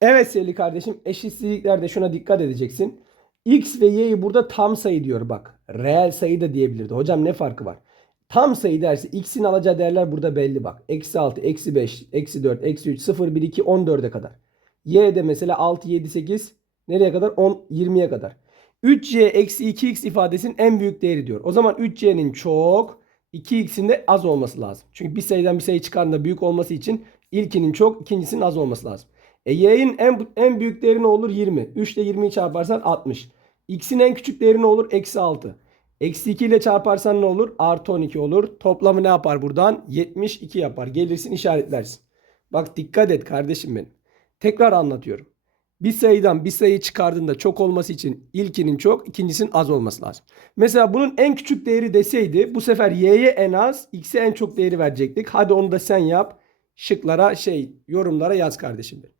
Evet sevgili kardeşim eşitsizliklerde şuna dikkat edeceksin. X ve Y'yi burada tam sayı diyor bak. Reel sayı da diyebilirdi. Hocam ne farkı var? Tam sayı dersi X'in alacağı değerler burada belli bak. Eksi 6, eksi 5, eksi 4, eksi 3, 0, 1, 2, 14'e kadar. Y'de mesela 6, 7, 8 nereye kadar? 10, 20'ye kadar. 3Y eksi 2X ifadesinin en büyük değeri diyor. O zaman 3Y'nin çok, 2X'in de az olması lazım. Çünkü bir sayıdan bir sayı çıkardığında büyük olması için ilkinin çok, ikincisinin az olması lazım. E y'nin en, en büyük değeri ne olur? 20. 3 ile 20'yi çarparsan 60. X'in en küçük değeri ne olur? Eksi 6. Eksi 2 ile çarparsan ne olur? Artı 12 olur. Toplamı ne yapar buradan? 72 yapar. Gelirsin işaretlersin. Bak dikkat et kardeşim benim. Tekrar anlatıyorum. Bir sayıdan bir sayı çıkardığında çok olması için ilkinin çok, ikincisinin az olması lazım. Mesela bunun en küçük değeri deseydi bu sefer y'ye en az, x'e en çok değeri verecektik. Hadi onu da sen yap. Şıklara şey, yorumlara yaz kardeşim benim.